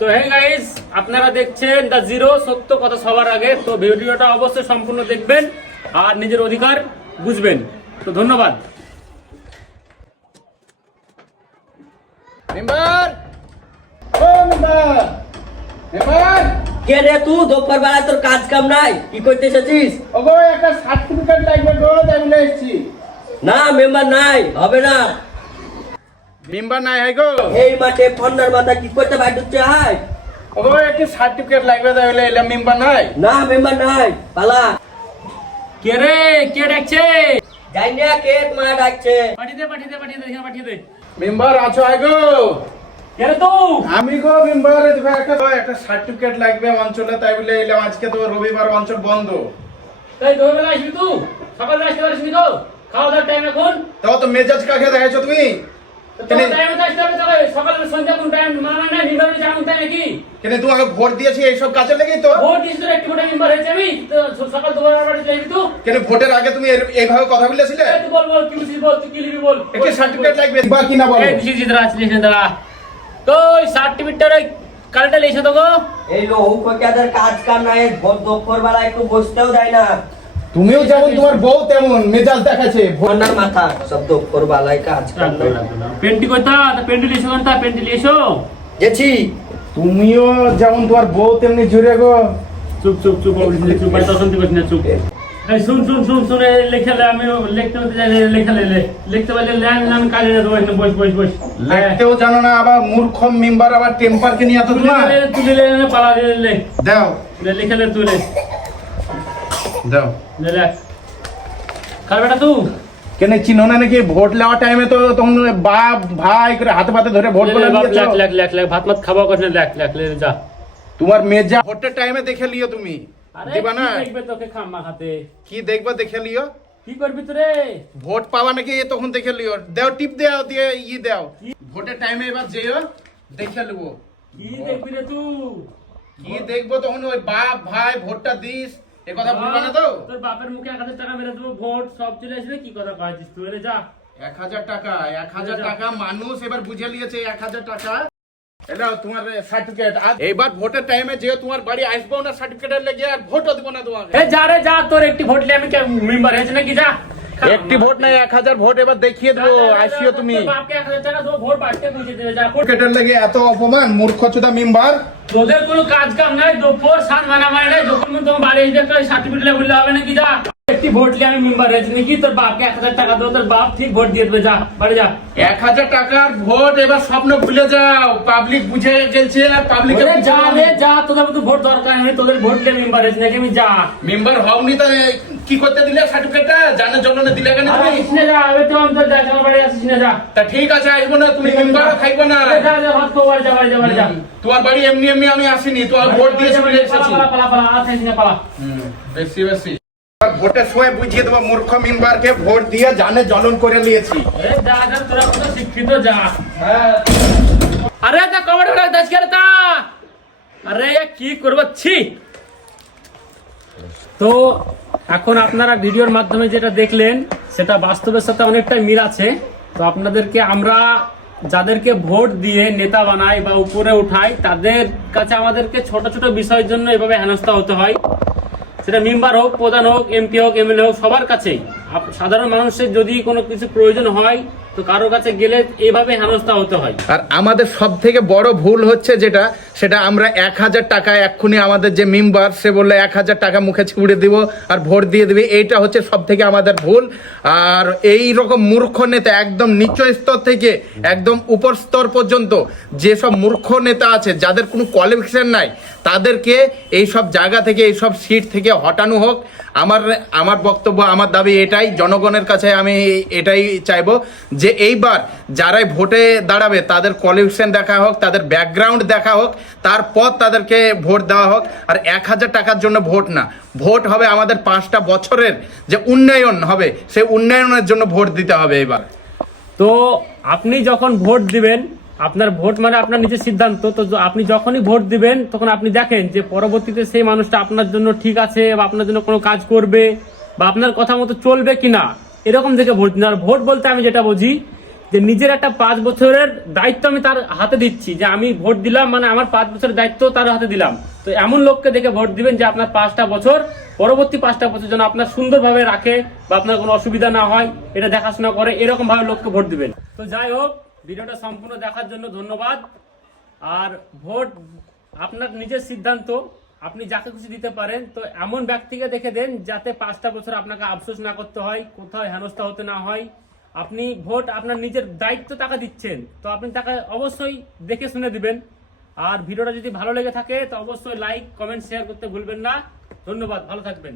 তো hey guys, আপনারা দেখছেন দ্য জিরো, সত্য কথা সবার আগে। তো ভিডিওটা অবশ্যই সম্পূর্ণ দেখবেন আর নিজের অধিকার বুঝবেন। তো ধন্যবাদ। মেম্বার ও মেম্বার মেম্বার কে রে তুই? দুপুর বেলা তোর কাজ কাম নাই, কি করতে এসেছিস? ওগো একটা সার্টিফিকেট লাগবে গো, তাই বলে এসেছি। না মেম্বার নাই, হবে না। মেম্বার নাই হয় গো, এই মাঠে ফন্ডার মাথা কি করতে বাইর হচ্ছে? হাই ওগো একটা সার্টিফিকেট লাগবে, তাই বলে এলাম। মেম্বার নাই? না মেম্বার নাই, পালা। কে রে, কে ডাকছে? যাই না, কে তোমার ডাকছে? পাঠিয়ে দে, পাঠিয়ে দে, পাঠিয়ে দে, এখানে পাঠিয়ে দে। মেম্বার আছো হয় গো? কে রে তুই? আমি গো মেম্বার, একটা সার্টিফিকেট লাগবে অঞ্চলে, তাই বলে এলাম। আজকে তো রবিবার, অঞ্চল বন্ধ। তাই দুপুরবেলা আসবি তুই? সকালে আসতে পারিসনি তো? খাওয়া দাওয়ার টাইম এখন। তাও তো মেজাজ কাকে দেখাইছো তুমি? তোমার টাইমে তো আসতে হবে, তবে সকালে সন্ধ্যা কোন টাইম মানে না, নির্বাচনে যেমন তাই নাকি? কেন তোমাকে ভোট দিয়েছি এইসব কাজে লেগেই তো? ভোট দিস তোর একটু ভোটে মেম্বার হয়েছে আমি, তো সকাল দুপুর বাড়ি যাবি তুই? কেন ভোটের আগে তুমি এইভাবে কথা বলেছিলে? তুই বল বল, কি বুঝিস বল, তুই কি লিবি বল। একটা সার্টিফিকেট লাগবে, বা কি না বলো? এই দিছি দাঁড়া, আসলে দাঁড়া। তো ওই সার্টিফিকেটটা কালটা লেখা তো গো। এই লো হুকাদের কাজ কাম নাই, দুপুর বেলা একটু বসতেও দেয় না। তুমিও যেমন তোমার বউ তেমন মেজাজ দেখাচ্ছে। ফন্ডার মাথা সব দুপুর বেলায় কাজ কাম নাই। পেন্টি কইতা, পেন্টি লিসো কোনটা, পেন্টি লিসো। গেছি। তুমিও যেমন তোমার বউ তেমনি জুড়ে গো। চুপ চুপ চুপ, বলছিস চুপ, বাড়ি তখন তুই না চুপ। এই শুন শুন শুন শুন, লেখালে আমি লিখতে হতে যাই, লেখালে লিখতে পারলে ল্যান্ড নাম কাজে না, বস বস বস বস। লিখতেও জানো না, আবার মূর্খ মেম্বার, আবার টেম্পার কে নিয়ে তো তোমার। তুই লে পালা লে দাও লেখালে তুই লে দাও। লে কার বেটা তুই? কেন চিনো না নাকি? ভোট নেওয়ার টাইমে তো তখন বাপ ভাই করে হাতে পাতে ধরে ভোট বলে দিয়েছো। লেখ লেখ লেখ, ভাত মাত খাওয়া কথা লেখ লেখ লে যা। তোমার মেজা ভোটের টাইমে দেখে লিও তুমি। আরে দিবা না? কি দেখবে তোকে খাম্মা হাতে? কি দেখবা দেখে লিও। কি করবি তুই রে? ভোট পাওয়া নাকি তখন দেখে লিও। দাও টিপ দাও, দিয়ে দাও। ভোটের টাইমে এবার যেও, দেখে লিবো। কি দেখবি রে তুই? কি দেখবো তখন? ওই বাপ ভাই ভোটটা দিস, এ কথা বলবা না তো? তোর বাপের মুখে 1000 টাকা মেরে দেবো, ভোট সব চলে আসবে, কি কথা কইছিস তুই রে? যা। 1000 টাকা, 1000 টাকা মানুষ এবার বুঝে নিয়েছে। 1000 টাকা এলাও তোমার সার্টিফিকেট। এইবার ভোটের টাইমে যে তোমার বাড়ি আসবো না সার্টিফিকেটের লেগে, আর ভোটও দিব না তোমাকে। এ যা রে যা, তোর একটি ভোট নিয়ে আমি মেম্বার হয়েছে নাকি? যা। একটি ভোট নাই, 1000 ভোট এবার দেখিয়ে দেবো। আসিও তুমি। তোর বাপকে 1000 টাকা দেবো, ভোট বাড়তে বুঝে দেবে। যা। সার্টিফিকেটের লেগে এত অপমান, মূর্খচোদা মেম্বার। তোদের কোনো কাজ কাম নাই, দুপুর সাত মানামারি নাই, যখন তোমার বাড়ি এসে একটা সার্টিফিকেট বললে হবে নাকি? যা। একটি ভোট নিয়ে আমি মেম্বার হয়েছি নাকি? তোর বাপকে 1000 টাকা দেবো, তোর বাপ ঠিক ভোট দিয়ে দেবে। যা বাড়ি যা। 1000 টাকার ভোট এবার স্বপ্ন ভুলে যাও। পাবলিক বুঝে গেছে, আর পাবলিক যা রে যা, তোদের মতো ভোট দরকার নেই, তোদের ভোট নিয়ে মেম্বার হয়েছি নাকি? আমি যা। মেম্বার হওনি তো কি করতে দিলে সার্টিফিকেটটা? জানার জন্য না দিলে কেন তুমি? আসিস না, যা। আমি তো অন্তর যা, আমার বাড়ি আসিস না, যা। তা ঠিক আছে, আসবো না, তুমি মেম্বারও থাকবো না। যা যা, ভাত খাও, বাড়ি যা, বাড়ি যা, বাড়ি যা। তোমার বাড়ি এমনি এমনি আমি আসিনি, তোমার ভোট দিয়েছি বলে এসেছি। পালা পালা পালা, আসিস না, পালা। বেশি বেশি ভোটের সময় বুঝিয়ে দেবো মূর্খ মেম্বারকে, ভোট দিয়ে জানে জ্বলন করে নিয়েছি। আরে যা যা, তোরা কত শিক্ষিত, যা। আরে তা কবর করে দাস করে তা। আরে কি করব ছি। তো এখন আপনারা ভিডিওর মাধ্যমে যেটা দেখলেন, সেটা বাস্তবের সাথে অনেকটাই মিল আছে। তো আপনাদেরকে আমরা যাদেরকে ভোট দিয়ে নেতা বানাই বা উপরে উঠাই, তাদের কাছে আমাদেরকে ছোট ছোট বিষয়ের জন্য এভাবে হেনস্থা হতে হয়। সেটা মেম্বার হোক, প্রধান হোক, এমপি হোক, এমএলএ হোক, সবার কাছেই। সাধারণ মানুষের যদি কোনো কিছু প্রয়োজন হয়, তো কারো কাছে গেলে এইভাবে হেনস্থা হতে হয়। আর আমাদের সব থেকে বড় ভুল হচ্ছে যেটা, সেটা আমরা 1000 টাকা এক্ষুনি আমাদের যে মেম্বার সে বললে 1000 টাকা মুখে ছুড়ে দিব আর ভোট দিয়ে দিবে। এইটা হচ্ছে সব থেকে আমাদের ভুল। আর এই রকম মূর্খ নেতা একদম নিচ স্তর থেকে একদম উপর স্তর পর্যন্ত যেসব মূর্খ নেতা আছে, যাদের কোনো কোয়ালিফিকেশন নাই, তাদেরকে এই সব জায়গা থেকে, এই সব সিট থেকে হটানো হোক। আমার বক্তব্য, আমার দাবি এটাই, জনগণের কাছে আমি এটাই চাইবো যে এইবার যারাই ভোটে দাঁড়াবে তাদের কোয়ালিফিকেশন দেখা হোক, তাদের ব্যাকগ্রাউন্ড দেখা হোক, তারপর তাদেরকে ভোট দেওয়া হোক। আর 1000 টাকার জন্য ভোট না, ভোট হবে আমাদের 5টা বছরের যে উন্নয়ন হবে, সেই উন্নয়নের জন্য ভোট দিতে হবে এবার। তো আপনি যখন ভোট দিবেন, আপনার ভোট মানে আপনার নিজের সিদ্ধান্ত। তো আপনি যখনই ভোট দিবেন, তখন আপনি দেখেন যে পরবর্তীতে সেই মানুষটা আপনার জন্য ঠিক আছে, বা আপনার জন্য কোনো কাজ করবে, বা আপনার কথা মতো চলবে কিনা, এরকম দেখে ভোট দিন। আর ভোট বলতে আমি যেটা বুঝি, যে নিজের একটা 5 বছরের দায়িত্ব আমি তার হাতে দিচ্ছি, যে আমি ভোট দিলাম মানে আমার 5 বছরের দায়িত্ব তার হাতে দিলাম। তো এমন লোককে দেখে ভোট দিবেন যে আপনার 5টা বছর, পরবর্তী 5টা বছর যেন আপনার সুন্দরভাবে রাখে বা আপনার কোনো অসুবিধা না হয়, এটা দেখাশোনা করে, এরকম ভাবে লোককে ভোট দিবেন। তো যাই হোক, ভিডিওটা সম্পূর্ণ দেখার জন্য ধন্যবাদ। আর ভোট আপনার নিজের সিদ্ধান্ত, আপনি যাকে খুশি দিতে পারেন। তো এমন ব্যক্তিকে দেখে দেন যাতে 5টা বছর আপনাকে আফসোস না করতে হয়, কোথাও হেনস্থা হতে না হয়। আপনি ভোট আপনার নিজের দায়িত্ব তাকে দিচ্ছেন, তো আপনি তাকে অবশ্যই দেখে শুনে দিবেন। আর ভিডিওটা যদি ভালো লেগে থাকে তো অবশ্যই লাইক, কমেন্ট, শেয়ার করতে ভুলবেন না। ধন্যবাদ, ভালো থাকবেন।